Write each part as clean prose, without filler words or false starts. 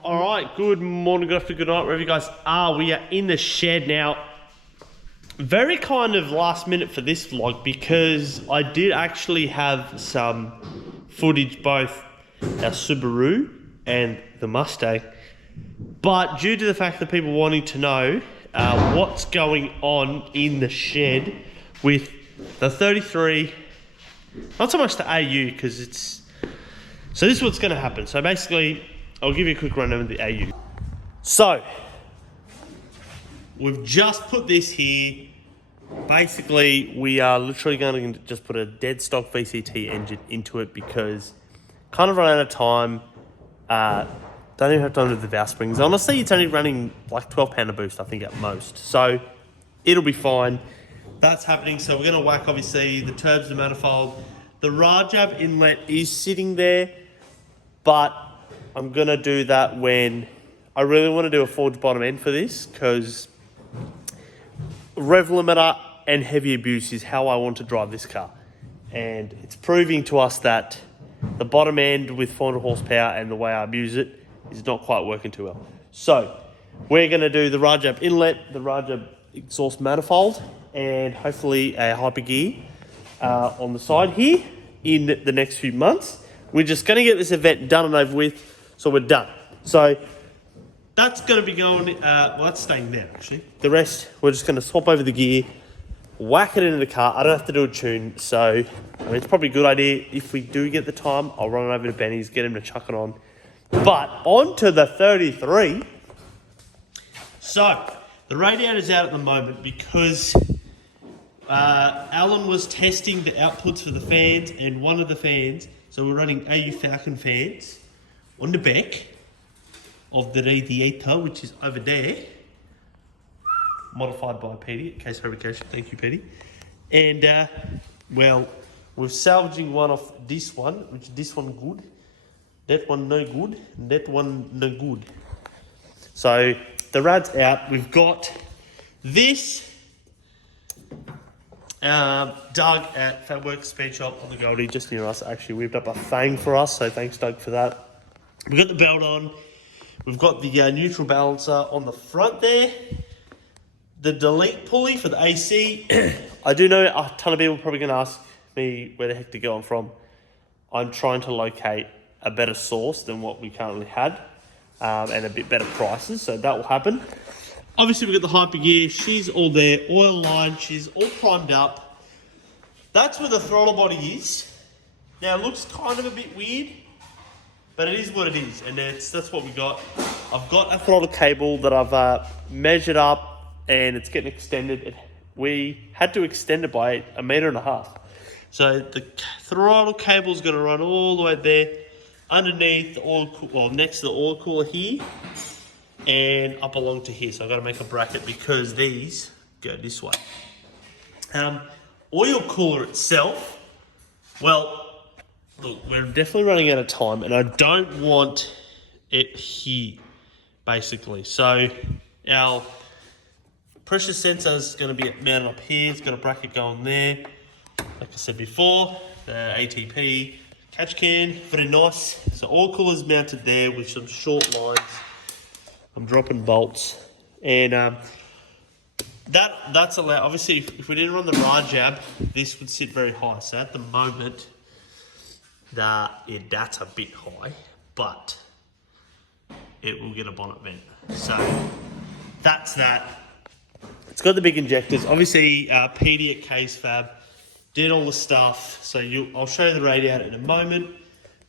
All right, good morning, good afternoon, good night, wherever you guys are. We are in the shed now. Very kind of last minute for this vlog because I did actually have some footage, both our Subaru and the Mustang. But due to the fact that people wanting to know what's going on in the shed with the 33, not so much the AU because it's... So this is what's going to happen. So basically, I'll give you a quick rundown of the AU. So, we've just put this here. Basically, we are literally going to just put a dead stock VCT engine into it because kind of run out of time. Don't even have time to do the valve springs. Honestly, it's only running like 12 pound a boost, I think, at most. So, it'll be fine. That's happening. So, we're going to whack, obviously, the turbs, the manifold. The Rajab inlet is sitting there, but I'm going to do that when I really want to do a forged bottom end for this because rev limiter and heavy abuse is how I want to drive this car. And it's proving to us that the bottom end with 400 horsepower and the way I abuse it is not quite working too well. So we're going to do the Rajab inlet, the Rajab exhaust manifold, and hopefully a hyper gear on the side here in the next few months. We're just going to get this event done and over with, so we're done. So that's going to be going, well, that's staying there actually. The rest, we're just going to swap over the gear, whack it into the car. I don't have to do a tune, so I mean, it's probably a good idea. If we do get the time, I'll run it over to Benny's, get him to chuck it on. But on to the 33. So the radiator's out at the moment because Alan was testing the outputs for the fans, and one of the fans, so we're running AU Falcon fans on the back of the radiator, which is over there, modified by Petey, case fabrication. Thank you, Petey. And well, we're salvaging one off this one, which this one good, that one no good, that one no good. So the rad's out. We've got this. Doug at Fatworks Speed Shop on the Goldie, just near us, actually whipped up a Fang for us, so thanks Doug for that. We've got the belt on. We've got the neutral balancer on the front there. The delete pulley for the AC. I do know a ton of people are probably going to ask me where the heck to get on from. I'm trying to locate a better source than what we currently had, and a bit better prices, so that will happen. Obviously, we've got the hyper gear. She's all there. Oil line. She's all primed up. That's where the throttle body is. Now, it looks kind of a bit weird, but it is what it is. And that's what we got. I've got a throttle cable that I've measured up, and it's getting extended. We had to extend it by 1.5 meters. So the throttle cable is going to run all the way there, underneath the oil, well, next to the oil cooler here, and up along to here. So I've got to make a bracket because these go this way. Oil cooler itself, well, look, we're definitely running out of time, and I don't want it here, basically. So our pressure sensor is going to be mounted up here. It's got a bracket going there. Like I said before, the ATP catch can, very nice. So oil cooler's mounted there with some short lines. I'm dropping bolts, and that's allowed. Obviously, if we didn't run the Rajab, this would sit very high. So at the moment, that's a bit high, but it will get a bonnet vent. So that's that. It's got the big injectors. Obviously, PD at Case Fab did all the stuff. So I'll show you the radiator in a moment.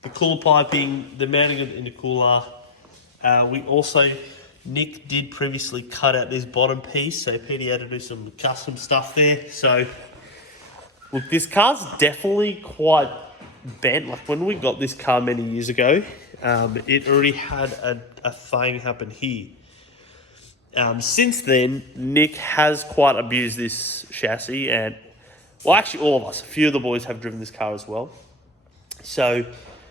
The cooler piping, the mounting of the intercooler. We also, Nick did previously cut out this bottom piece, so Petey had to do some custom stuff there. So, look, this car's definitely quite bent. Like when we got this car many years ago, it already had a thing happen here. Since then, Nick has quite abused this chassis, and well, actually all of us, a few of the boys have driven this car as well. So,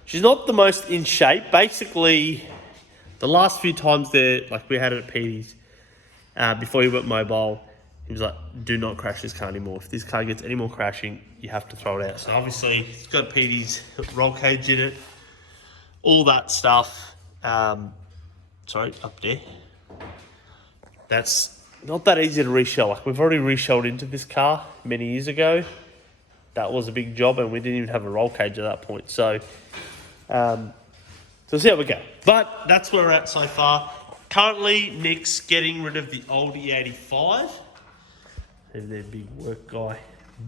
she's not the most in shape. Basically, the last few times there, like we had it at Petey's, before he went mobile, he was like, do not crash this car anymore. If this car gets any more crashing, you have to throw it out. So obviously, it's got Petey's roll cage in it, all that stuff. sorry, up there. That's not that easy to reshell. Like, we've already reshelled into this car many years ago. That was a big job, and we didn't even have a roll cage at that point. So, so see how we go. But that's where we're at so far. Currently, Nick's getting rid of the old E85. There's their big work guy.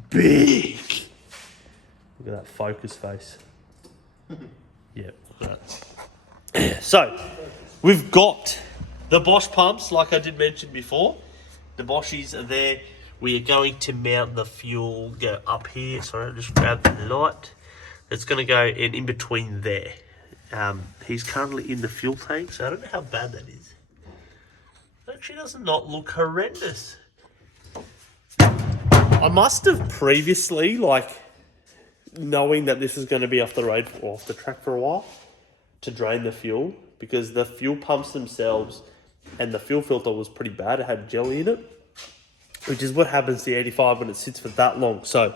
Big! Look at that focus face. Yeah, look at that. So, we've got the Bosch pumps, like I did mention before. The Boschies are there. We are going to mount the fuel, go up here. Sorry, I'll just grab the light. It's going to go in between there. He's currently in the fuel tank, so I don't know how bad that is. It actually does not look horrendous. I must have previously, like, knowing that this is going to be off the road or off the track for a while, to drain the fuel, because the fuel pumps themselves and the fuel filter was pretty bad. It had jelly in it, which is what happens to the 85 when it sits for that long. So,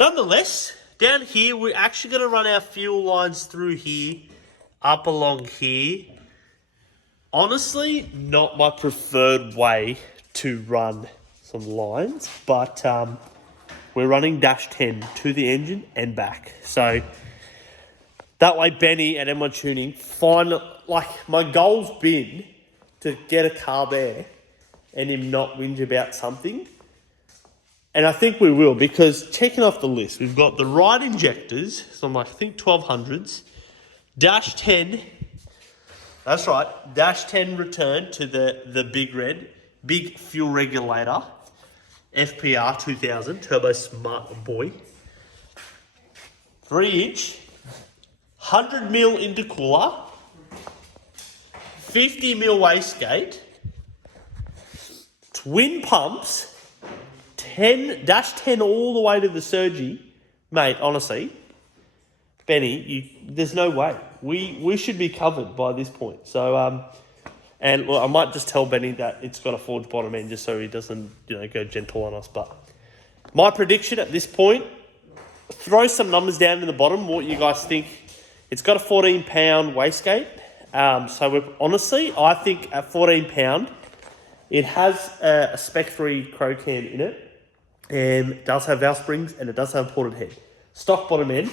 nonetheless, down here, we're actually going to run our fuel lines through here, up along here. Honestly, not my preferred way to run some lines, but we're running dash 10 to the engine and back. So, that way Benny at M1 Tuning find, like, my goal's been to get a car there and him not whinge about something. And I think we will, because checking off the list, we've got the right injectors, so I'm like, I think 1200s, dash 10, that's right, dash 10 return to the big red, big fuel regulator, FPR 2000, Turbo Smart Boy, 3-inch, 100mm intercooler, 50mm wastegate, twin pumps, 10 all the way to the Surgy. Mate, honestly, Benny, there's no way. We should be covered by this point. So, and look, I might just tell Benny that it's got a forged bottom end just so he doesn't, go gentle on us. But my prediction at this point, throw some numbers down in the bottom, what you guys think. It's got a 14-pound wastegate. Honestly, I think at 14 pound, it has a Spec 3 Crow can in it, and it does have valve springs, and it does have a ported head. Stock bottom end,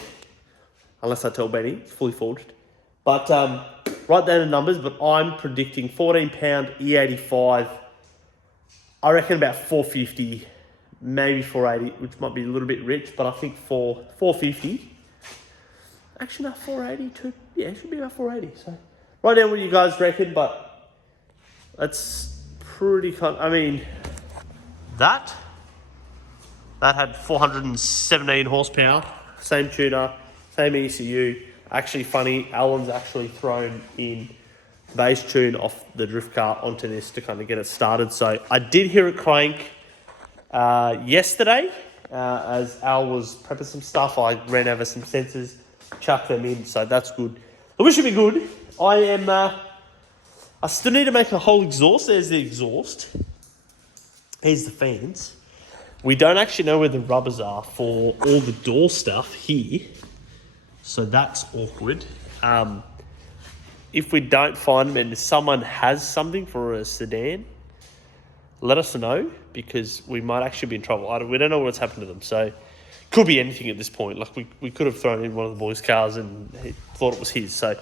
unless I tell Benny, it's fully forged. But write down the numbers, but I'm predicting 14 pound E85, I reckon about 450, maybe 480, which might be a little bit rich, but I think 450. Actually, no, 480 too. Yeah, it should be about 480. So write down what you guys reckon, but that's pretty I mean, that had 417 horsepower, same tuner, same ECU. Actually funny, Alan's actually thrown in base tune off the drift car onto this to kind of get it started. So I did hear it crank yesterday as Al was prepping some stuff. I ran over some sensors, chucked them in, so that's good. But we should be good. I still need to make a whole exhaust. There's the exhaust. Here's the fans. We don't actually know where the rubbers are for all the door stuff here. So that's awkward. If we don't find them and someone has something for a sedan, let us know, because we might actually be in trouble. We don't know what's happened to them. So could be anything at this point. Like we could have thrown in one of the boys' cars and he thought it was his. So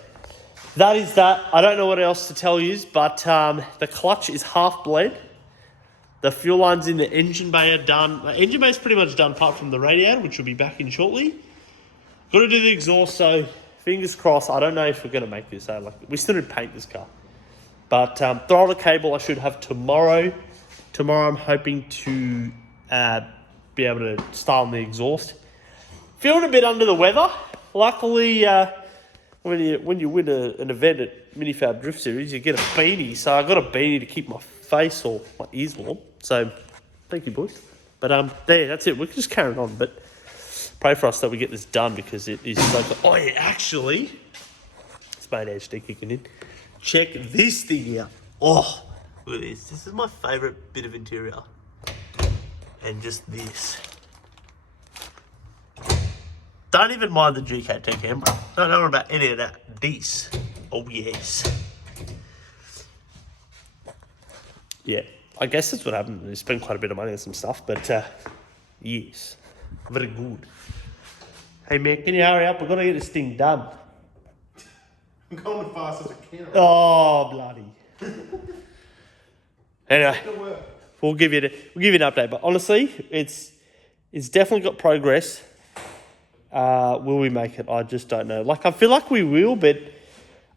that is that. I don't know what else to tell you, but the clutch is half bled. The fuel lines in the engine bay are done. The engine bay is pretty much done apart from the radiator, which will be back in shortly. Got to do the exhaust, so fingers crossed. I don't know if we're going to make this. We still need to paint this car. But throttle cable I should have tomorrow. Tomorrow I'm hoping to be able to start on the exhaust. Feeling a bit under the weather. Luckily, when you win an event at Minifab Drift Series, you get a beanie. So I got a beanie to keep my face or my ears warm. So thank you, boys. But there, that's it. We're just carrying on. But pray for us that we get this done, because it is so good. Oh yeah, actually, it's made HD kicking in. Check this thing out. Oh, look at this. This is my favourite bit of interior. And just this. Don't even mind the GK2 camera. Don't know about any of that. This. Oh yes. yeah, I guess that's what happened. We spent quite a bit of money on some stuff, but yes, very good. Hey man, can you hurry up? We've got to get this thing done. I'm going as fast as I can. Right? Oh bloody! Anyway, It'll work. we'll give you an update. But honestly, it's definitely got progress. Will we make it? I just don't know. Like I feel like we will, but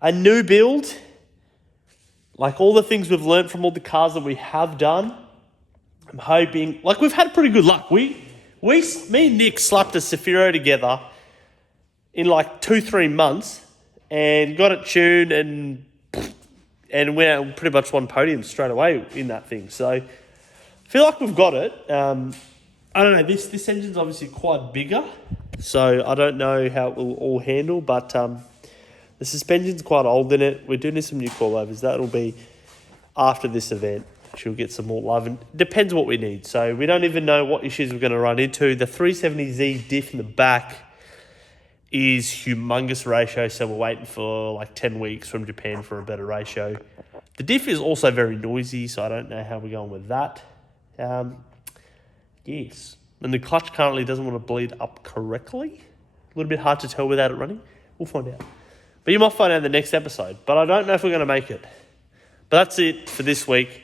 a new build, like all the things we've learned from all the cars that we have done, I'm hoping. Like we've had pretty good luck. Me and Nick slapped a Safiro together in like 2-3 months and got it tuned and went out and pretty much won podiums straight away in that thing. So I feel like we've got it. I don't know. This engine's obviously quite bigger, so I don't know how it will all handle. But the suspension's quite old in it. We do need some new coilovers. That'll be after this event. She'll get some more love, and it depends what we need. So we don't even know what issues we're going to run into. The 370Z diff in the back is humongous ratio, so we're waiting for like 10 weeks from Japan for a better ratio. The diff is also very noisy, so I don't know how we're going with that. Yes. And the clutch currently doesn't want to bleed up correctly. A little bit hard to tell without it running. We'll find out. But you might find out in the next episode. But I don't know if we're going to make it. But that's it for this week.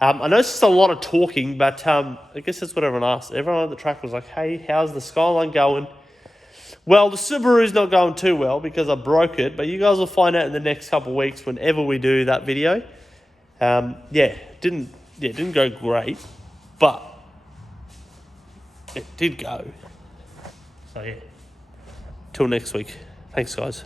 I know it's just a lot of talking, but I guess that's what everyone asked. Everyone at the track was like, hey, how's the Skyline going? Well, the Subaru's not going too well because I broke it, but you guys will find out in the next couple of weeks whenever we do that video. Didn't go great, but it did go. So yeah, till next week. Thanks, guys.